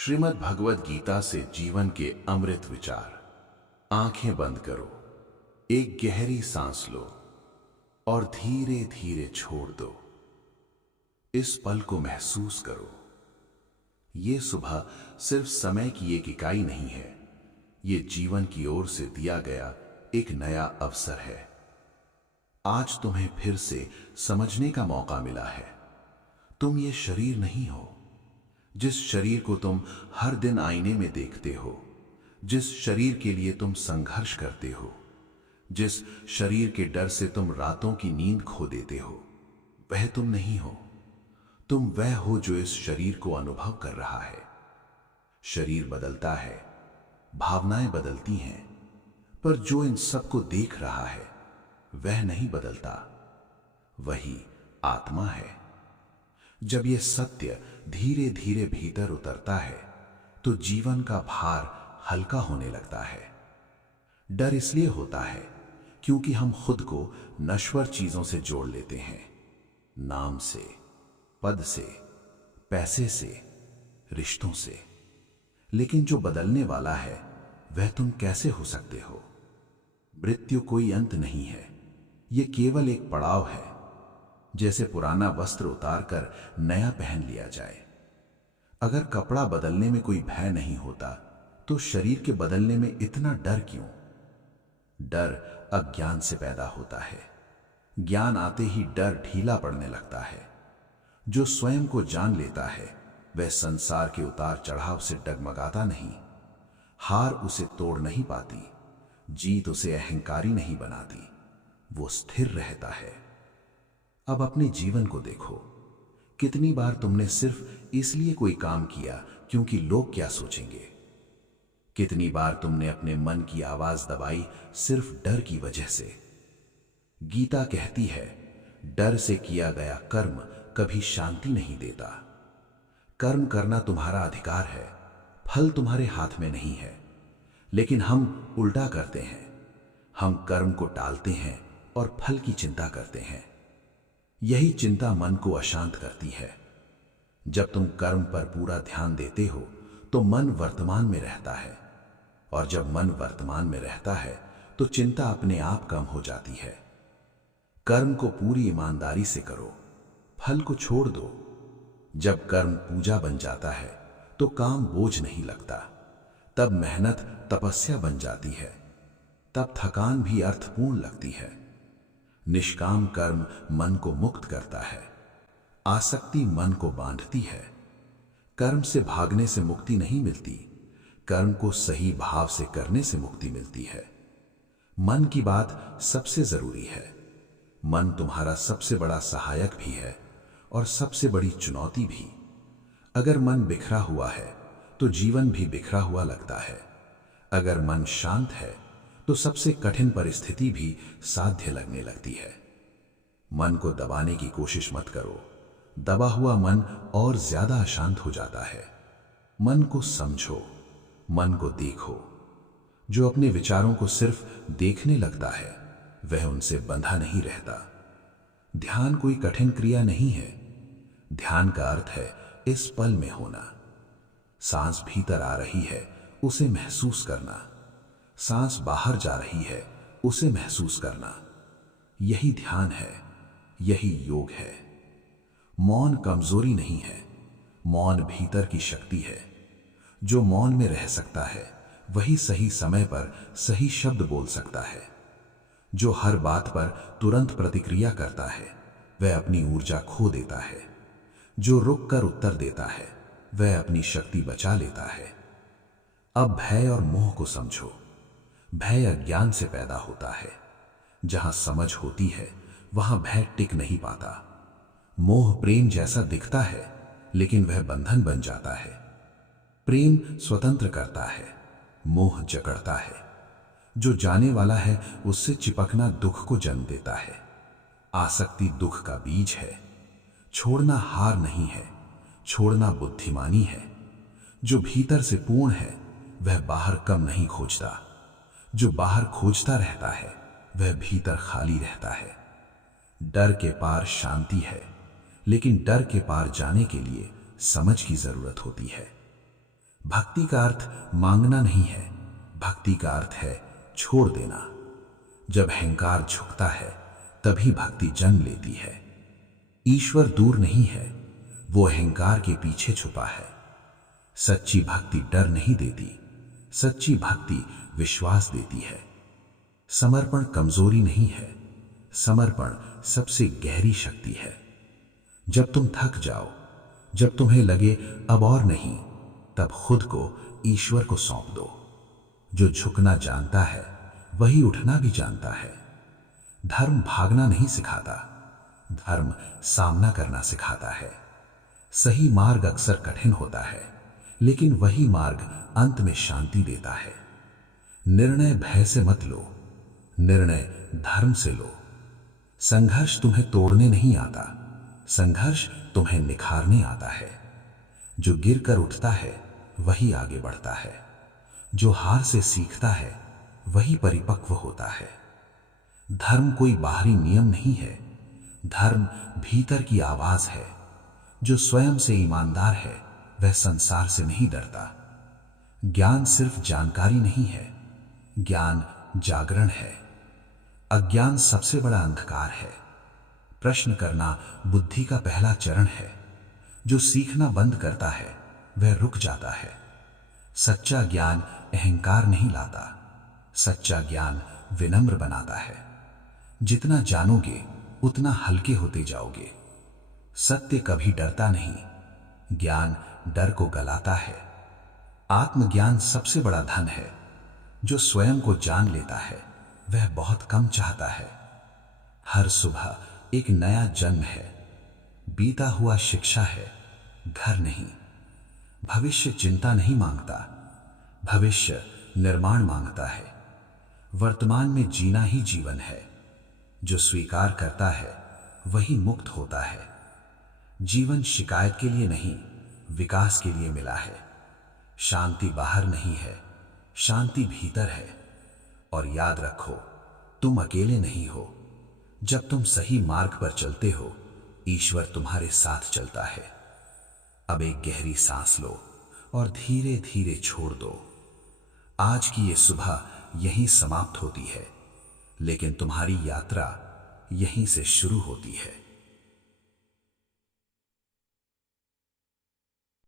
श्रीमद् भगवद गीता से जीवन के अमृत विचार। आंखें बंद करो, एक गहरी सांस लो और धीरे धीरे छोड़ दो। इस पल को महसूस करो। ये सुबह सिर्फ समय की एक इकाई नहीं है, ये जीवन की ओर से दिया गया एक नया अवसर है। आज तुम्हें फिर से समझने का मौका मिला है, तुम ये शरीर नहीं हो। जिस शरीर को तुम हर दिन आईने में देखते हो, जिस शरीर के लिए तुम संघर्ष करते हो, जिस शरीर के डर से तुम रातों की नींद खो देते हो, वह तुम नहीं हो। तुम वह हो जो इस शरीर को अनुभव कर रहा है। शरीर बदलता है, भावनाएं बदलती हैं, पर जो इन सब को देख रहा है वह नहीं बदलता, वही आत्मा है। जब यह सत्य धीरे धीरे भीतर उतरता है तो जीवन का भार हल्का होने लगता है। डर इसलिए होता है क्योंकि हम खुद को नश्वर चीजों से जोड़ लेते हैं, नाम से, पद से, पैसे से, रिश्तों से। लेकिन जो बदलने वाला है वह तुम कैसे हो सकते हो? मृत्यु कोई अंत नहीं है, यह केवल एक पड़ाव है। जैसे पुराना वस्त्र उतारकर नया पहन लिया जाए। अगर कपड़ा बदलने में कोई भय नहीं होता तो शरीर के बदलने में इतना डर क्यों? डर अज्ञान से पैदा होता है। ज्ञान आते ही डर ढीला पड़ने लगता है। जो स्वयं को जान लेता है वह संसार के उतार चढ़ाव से डगमगाता नहीं। हार उसे तोड़ नहीं पाती, जीत उसे अहंकारी नहीं बनाती, वो स्थिर रहता है। अब अपने जीवन को देखो, कितनी बार तुमने सिर्फ इसलिए कोई काम किया क्योंकि लोग क्या सोचेंगे? कितनी बार तुमने अपने मन की आवाज दबाई सिर्फ डर की वजह से? गीता कहती है, डर से किया गया कर्म कभी शांति नहीं देता। कर्म करना तुम्हारा अधिकार है, फल तुम्हारे हाथ में नहीं है। लेकिन हम उल्टा करते हैं, हम कर्म को टालते हैं और फल की चिंता करते हैं। यही चिंता मन को अशांत करती है। जब तुम कर्म पर पूरा ध्यान देते हो तो मन वर्तमान में रहता है, और जब मन वर्तमान में रहता है तो चिंता अपने आप कम हो जाती है। कर्म को पूरी ईमानदारी से करो, फल को छोड़ दो। जब कर्म पूजा बन जाता है तो काम बोझ नहीं लगता, तब मेहनत तपस्या बन जाती है, तब थकान भी अर्थपूर्ण लगती है। निष्काम कर्म मन को मुक्त करता है, आसक्ति मन को बांधती है। कर्म से भागने से मुक्ति नहीं मिलती, कर्म को सही भाव से करने से मुक्ति मिलती है। मन की बात सबसे जरूरी है। मन तुम्हारा सबसे बड़ा सहायक भी है और सबसे बड़ी चुनौती भी। अगर मन बिखरा हुआ है तो जीवन भी बिखरा हुआ लगता है। अगर मन शांत है तो सबसे कठिन परिस्थिति भी साध्य लगने लगती है। मन को दबाने की कोशिश मत करो, दबा हुआ मन और ज्यादा अशांत हो जाता है। मन को समझो, मन को देखो। जो अपने विचारों को सिर्फ देखने लगता है वह उनसे बंधा नहीं रहता। ध्यान कोई कठिन क्रिया नहीं है। ध्यान का अर्थ है इस पल में होना। सांस भीतर आ रही है, उसे महसूस करना। सांस बाहर जा रही है, उसे महसूस करना। यही ध्यान है, यही योग है। मौन कमजोरी नहीं है, मौन भीतर की शक्ति है। जो मौन में रह सकता है वही सही समय पर सही शब्द बोल सकता है। जो हर बात पर तुरंत प्रतिक्रिया करता है वह अपनी ऊर्जा खो देता है। जो रुक कर उत्तर देता है वह अपनी शक्ति बचा लेता है। अब भय और मोह को समझो। भय अज्ञान से पैदा होता है। जहां समझ होती है वहां भय टिक नहीं पाता। मोह प्रेम जैसा दिखता है लेकिन वह बंधन बन जाता है। प्रेम स्वतंत्र करता है, मोह जकड़ता है। जो जाने वाला है उससे चिपकना दुख को जन्म देता है। आसक्ति दुख का बीज है। छोड़ना हार नहीं है, छोड़ना बुद्धिमानी है। जो भीतर से पूर्ण है वह बाहर कम नहीं खोजता। जो बाहर खोजता रहता है वह भीतर खाली रहता है। डर के पार शांति है, लेकिन डर के पार जाने के लिए समझ की जरूरत होती है। भक्ति का अर्थ मांगना नहीं है, भक्ति का अर्थ है छोड़ देना। जब अहंकार झुकता है तभी भक्ति जन्म लेती है। ईश्वर दूर नहीं है, वो अहंकार के पीछे छुपा है। सच्ची भक्ति डर नहीं देती, सच्ची भक्ति विश्वास देती है। समर्पण कमजोरी नहीं है, समर्पण सबसे गहरी शक्ति है। जब तुम थक जाओ, जब तुम्हें लगे अब और नहीं, तब खुद को ईश्वर को सौंप दो। जो झुकना जानता है वही उठना भी जानता है। धर्म भागना नहीं सिखाता, धर्म सामना करना सिखाता है। सही मार्ग अक्सर कठिन होता है, लेकिन वही मार्ग अंत में शांति देता है। निर्णय भय से मत लो, निर्णय धर्म से लो। संघर्ष तुम्हें तोड़ने नहीं आता, संघर्ष तुम्हें निखारने आता है। जो गिरकर उठता है वही आगे बढ़ता है, जो हार से सीखता है वही परिपक्व होता है। धर्म कोई बाहरी नियम नहीं है, धर्म भीतर की आवाज है। जो स्वयं से ईमानदार है वह संसार से नहीं डरता। ज्ञान सिर्फ जानकारी नहीं है, ज्ञान जागरण है। अज्ञान सबसे बड़ा अंधकार है। प्रश्न करना बुद्धि का पहला चरण है। जो सीखना बंद करता है वह रुक जाता है। सच्चा ज्ञान अहंकार नहीं लाता, सच्चा ज्ञान विनम्र बनाता है। जितना जानोगे उतना हल्के होते जाओगे। सत्य कभी डरता नहीं, ज्ञान डर को गलाता है। आत्मज्ञान सबसे बड़ा धन है। जो स्वयं को जान लेता है वह बहुत कम चाहता है। हर सुबह एक नया जन्म है, बीता हुआ शिक्षा है, घर नहीं। भविष्य चिंता नहीं मांगता, भविष्य निर्माण मांगता है। वर्तमान में जीना ही जीवन है। जो स्वीकार करता है वही मुक्त होता है। जीवन शिकायत के लिए नहीं, विकास के लिए मिला है। शांति बाहर नहीं है, शांति भीतर है। और याद रखो, तुम अकेले नहीं हो। जब तुम सही मार्ग पर चलते हो, ईश्वर तुम्हारे साथ चलता है। अब एक गहरी सांस लो और धीरे धीरे छोड़ दो। आज की ये सुबह यहीं समाप्त होती है, लेकिन तुम्हारी यात्रा यहीं से शुरू होती है।